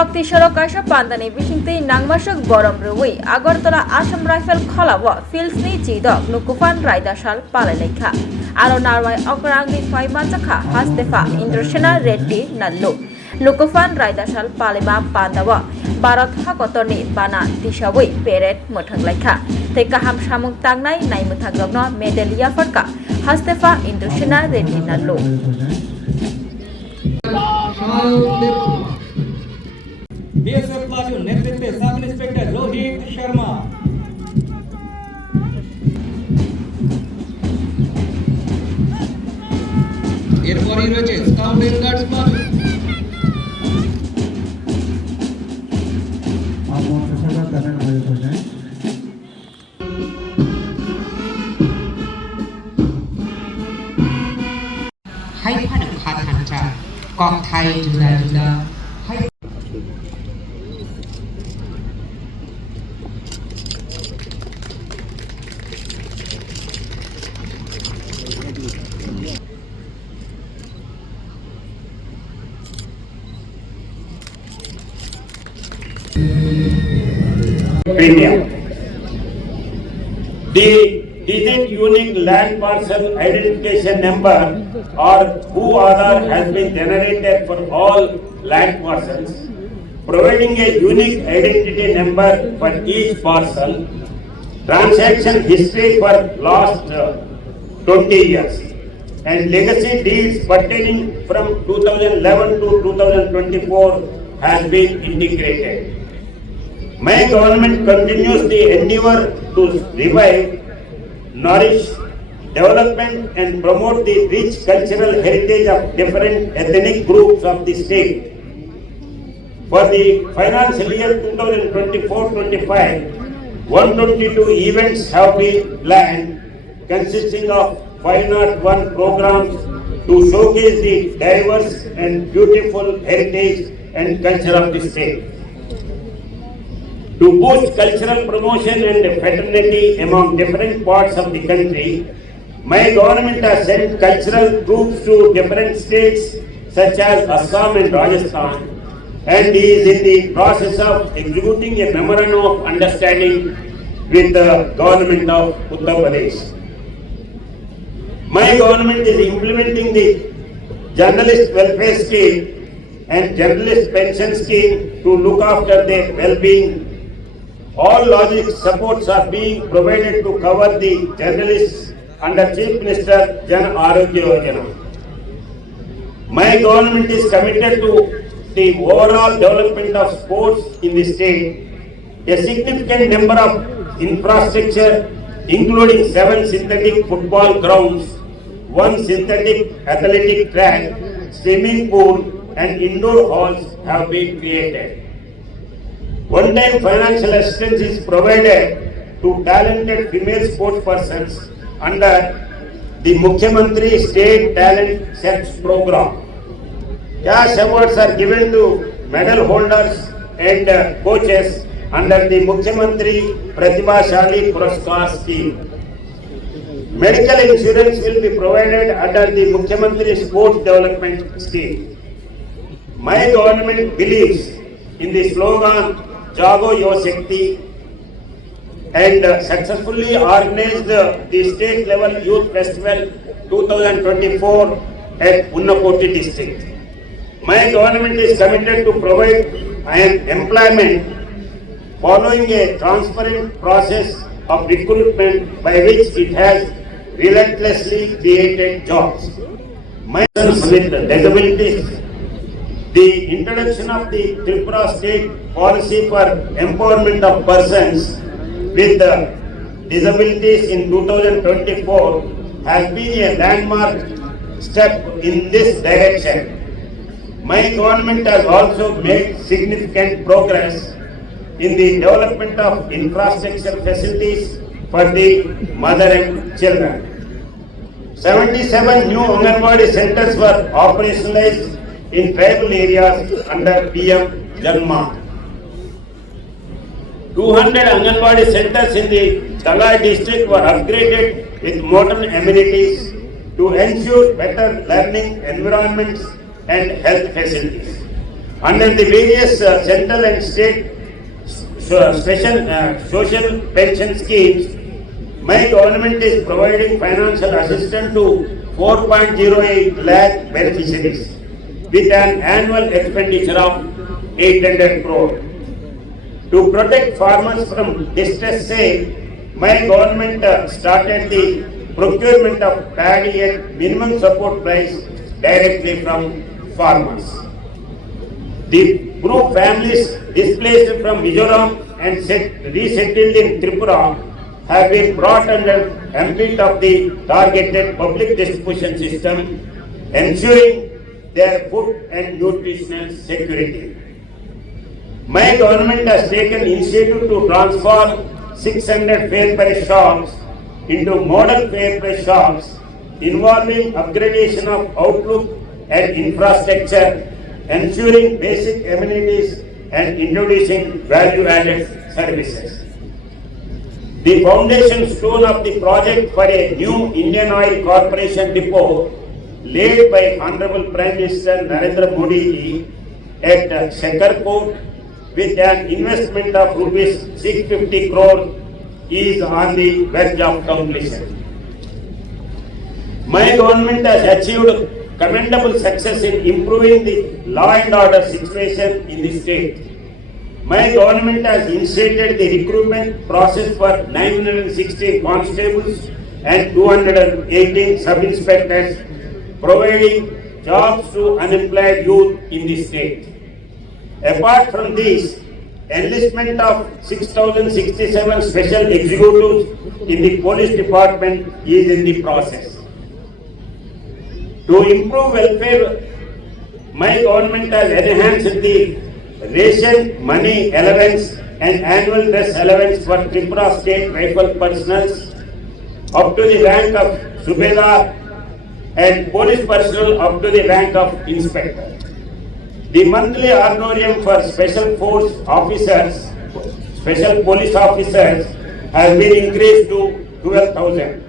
sorok ti sorok kaisa pandani bisingti nangmasuk borom rui Agartala Assam Rifle kholawa fields ni chidok nukufan raidasal palalaikha aro narwai okrangni faima chakha Hastefa Indrasena Reddy nallu Lukufan Raidasal Palima Pandawa Barat Hakotoni Bana Tishawi Peret Muthang Laikha Tekaham Samung Tangnai Nai Muthangogno Medelia Farka Hastefa Indrasena Reddy nallu DSF Platoon নেতৃত্বে sub inspector Rohit Sharma এরপরই রয়েছে scout and guards platoon आप motorcycle करने वाले हो जाएंให้ผนึกพัฒน์จากกองไทยจุฬาให้Premium. The digit unique land parcel identification number or who other has been generated for all land parcels, providing a unique identity number for each parcel, transaction history for last 20 years, and legacy deeds pertaining from 2011 to 2024 has been integrated. My government continues the endeavor to revive, nourish, development and promote the rich cultural heritage of different ethnic groups of the state. For the financial year 2024-25, 122 events have been planned consisting of 501 programs to showcase the diverse and beautiful heritage and culture of the state. To boost cultural promotion and fraternity among different parts of the country, my government has sent cultural troops to different states such as Assam and Rajasthan and is in the process of executing a memorandum of understanding with the government of Uttar Pradesh. My government is implementing the journalist welfare scheme and journalist pension scheme to look after their well-being. All logistic supports are being provided to cover the journalists under Chief Minister Jan Arogya Yojana. My government is committed to the overall development of sports in the state. A significant number of infrastructure, including 7 synthetic football grounds, 1 synthetic athletic track, swimming pool, and indoor halls have been created. One-time financial assistance is provided to talented female sports persons under the Mukhyamantri State Talent Search Program. Cash awards are given to medal holders and coaches under the Mukhyamantri Pratibhashali Puraskar scheme. Medical insurance will be provided under the Mukhyamantri Sports Development scheme. My government believes in the slogan Jago Yo Shakti and successfully organized the state level youth festival 2024 at Unakoti district. My government is committed to provide employment following a transparent process of recruitment by which it has relentlessly created jobs. My sons with disabilities, the introduction of the Tripura State Policy for Empowerment of Persons with Disabilities in 2024 has been a landmark step in this direction. My government has also made significant progress in the development of infrastructure facilities for the mother and children. 77 new Anganwadi centers were operationalized in tribal areas under PM Janma. 200 Anganwadi centers in the Talai district were upgraded with modern amenities to ensure better learning environments and health facilities. Under the various central and state special social pension schemes, my government is providing financial assistance to 4.08 lakh beneficiaries with an annual expenditure of 800 crore. To protect farmers from distress sale, my government started the procurement of paddy at minimum support price directly from farmers. The group families displaced from Mizoram and resettled in Tripura have been brought under ambit of the targeted public distribution system, ensuring their food and nutritional security. My government has taken initiative to transform 600 fair price shops into model fair price shops, involving upgradation of outlook and infrastructure, ensuring basic amenities and introducing value-added services. The foundation stone of the project for a new Indian Oil Corporation depot laid by Honorable Prime Minister Narendra Modi ji at Shakarpur with an investment of rupees 650 crore is on the verge of completion. My government has achieved commendable success in improving the law and order situation in the state. My government has initiated the recruitment process for 916 constables and 218 sub-inspectors, providing jobs to unemployed youth in the state. Apart from this, enlistment of 6,067 special executives in the police department is in the process. To improve welfare, my government has enhanced the ration money allowance and annual dress allowance for Tripura state rifle personnel up to the rank of Subedar and police personnel up to the rank of inspector. The monthly honorarium for special force officers, special police officers has been increased to 12,000,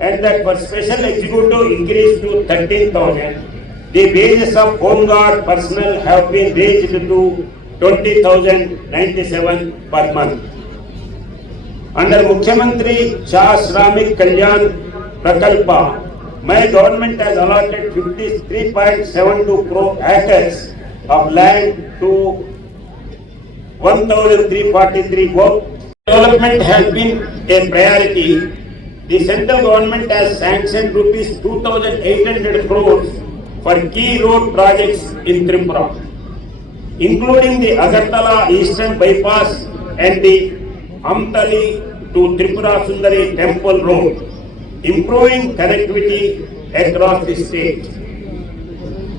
and that for special executive increased to 13,000. The wages of home guard personnel have been raised to 20,097 per month. Under Mukhyamantri Shramik Kalyan Prakalpa, my government has allotted 53.72 crore acres of land to 1,343 work. Development has been a priority. The central government has sanctioned rupees 2,800 crores for key road projects in Tripura, including the Agartala Eastern Bypass and the Amtali to Tripura Sundari Temple Road, improving connectivity across the state.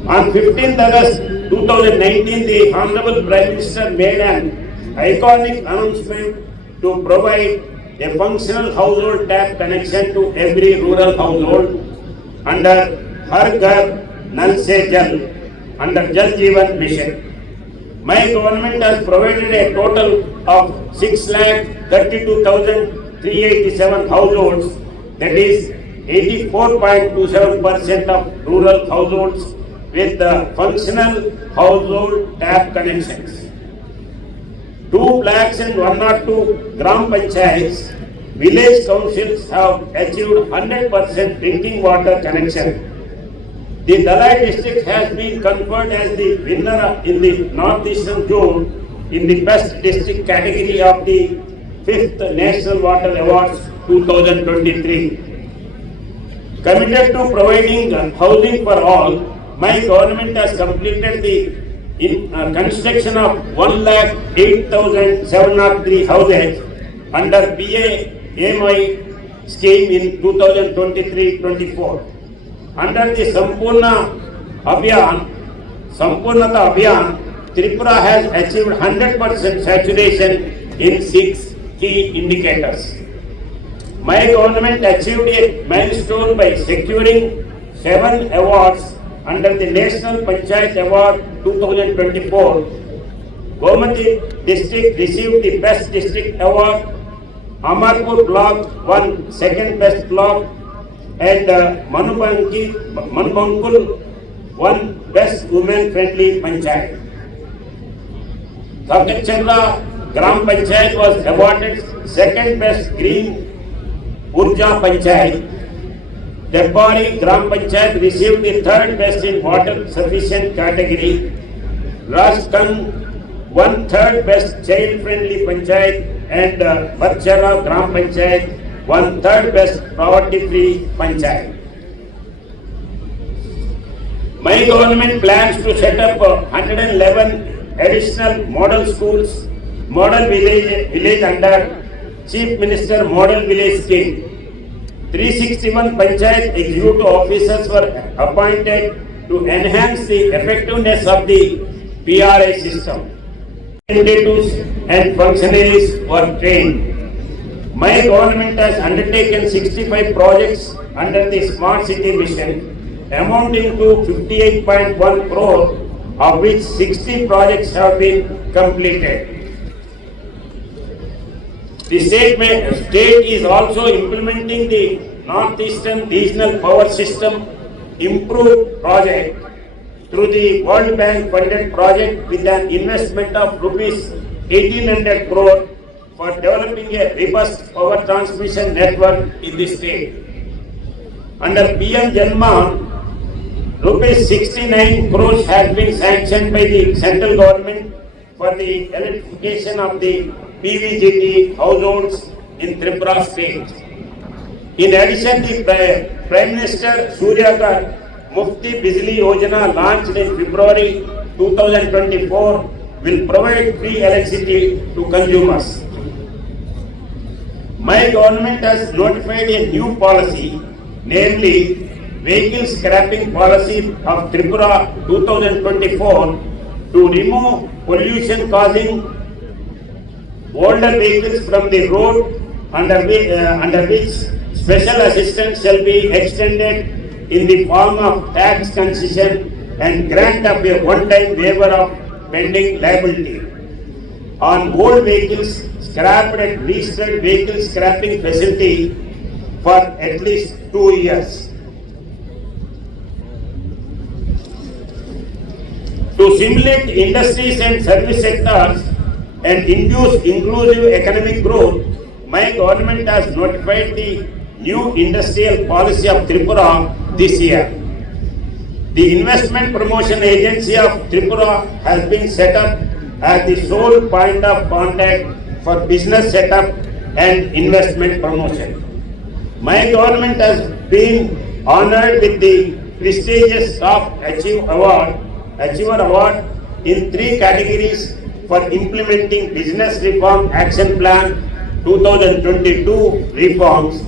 On 15th August 2019, the Honorable Prime Minister made an iconic announcement to provide a functional household tap connection to every rural household under Har Ghar Nal Se Jal, under Jal Jeevan Mission. My government has provided a total of 6,32,387 households, that is 84.27% of rural households with functional household tap connections. 2,102 Gram Panchayats, village councils have achieved 100% drinking water connection. The Dalai district has been conferred as the winner in the Northeastern Zone in the Best District category of the 5th National Water Awards 2023. Committed to providing housing for all, my government has completed the construction of 1,08,703 houses under PAMI scheme in 2023-24. Under the Sampurnata Abhiyan, Tripura has achieved 100% saturation in 6 key indicators. My government achieved a milestone by securing 7 awards under the National Panchayat Award 2024. Gomati district received the Best District Award, Amarpur Block won 2nd Best Block, and Manubankul won Best Women Friendly Panchayat. Thakachandra Gram Panchayat was awarded second best green Urja Panchayat. Debari Gram Panchayat received the third best in water sufficient category. Rajkan won third best child friendly Panchayat and Barchara Gram Panchayat won third best poverty free Panchayat. My government plans to set up 111 additional model schools, model village under Chief Minister Model Village Scheme. 361 Panchayat executive officers were appointed to enhance the effectiveness of the PRI system. Representatives and functionaries were trained. My government has undertaken 65 projects under the Smart City Mission, amounting to 58.1 crore, of which 60 projects have been completed. The state is also implementing the Northeastern Regional Power System Improved Project through the World Bank funded project with an investment of rupees 1800 crore for developing a robust power transmission network in the state. Under PM Janma, rupees 69 crores has been sanctioned by the central government for the electrification of the PVGT households in Tripura state. In addition, the Prime Minister Surya Ghar Mufti Bijli Yojana launched in February 2024 will provide free electricity to consumers. My government has notified a new policy, namely Vehicle Scrapping Policy of Tripura 2024 to remove pollution causing older vehicles from the road, under which special assistance shall be extended in the form of tax concession and grant of a one-time waiver of pending liability on old vehicles scrapped at registered vehicle scrapping facility for at least 2 years. To stimulate industries and service sectors and induce inclusive economic growth, my government has notified the new industrial policy of Tripura this year. The Investment Promotion Agency of Tripura has been set up as the sole point of contact for business setup and investment promotion. My government has been honored with the prestigious Top Achiever Award in 3 categories for implementing Business Reform Action Plan 2022 reforms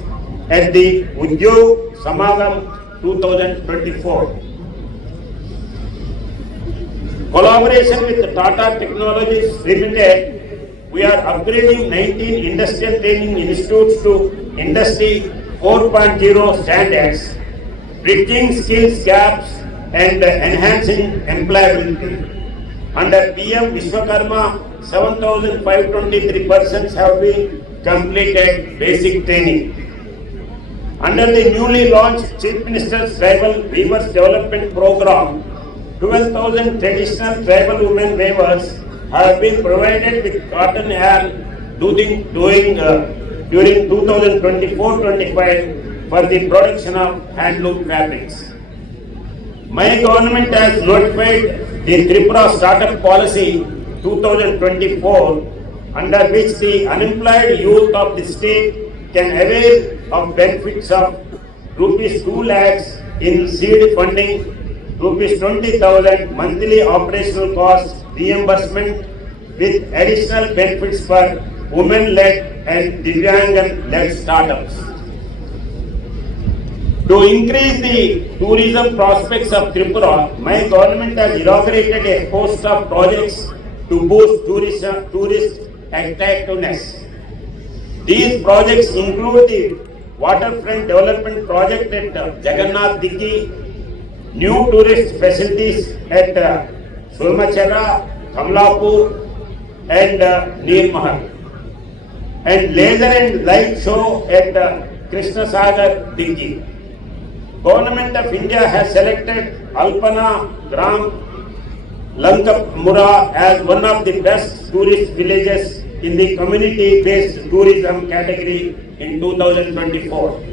at the Udyog Samagam 2024. Collaboration with Tata Technologies Limited, we are upgrading 19 industrial training institutes to Industry 4.0 standards, bridging skills gaps and enhancing employability. Under PM Vishwakarma, 7,523 persons have been completed basic training. Under the newly launched Chief Minister's Tribal Weavers Development Program, 12,000 traditional tribal women weavers have been provided with cotton yarn during 2024-25 for the production of handloom fabrics. My government has notified the Tripura Startup Policy 2024, under which the unemployed youth of the state can avail of benefits of rupees 2 lakhs in seed funding, rupees 20,000 monthly operational cost reimbursement with additional benefits for women-led and Divyangan-led startups. To increase the tourism prospects of Tripura, my government has inaugurated a host of projects to boost tourist attractiveness. These projects include the waterfront development project at Jagannath Diggi, new tourist facilities at Surmachara, Kamlapur and Neer Mahal, and laser and light show at Krishna Sagar Diggi. Government of India has selected Alpana Gram Lankapmura as one of the best tourist villages in the community-based tourism category in 2024.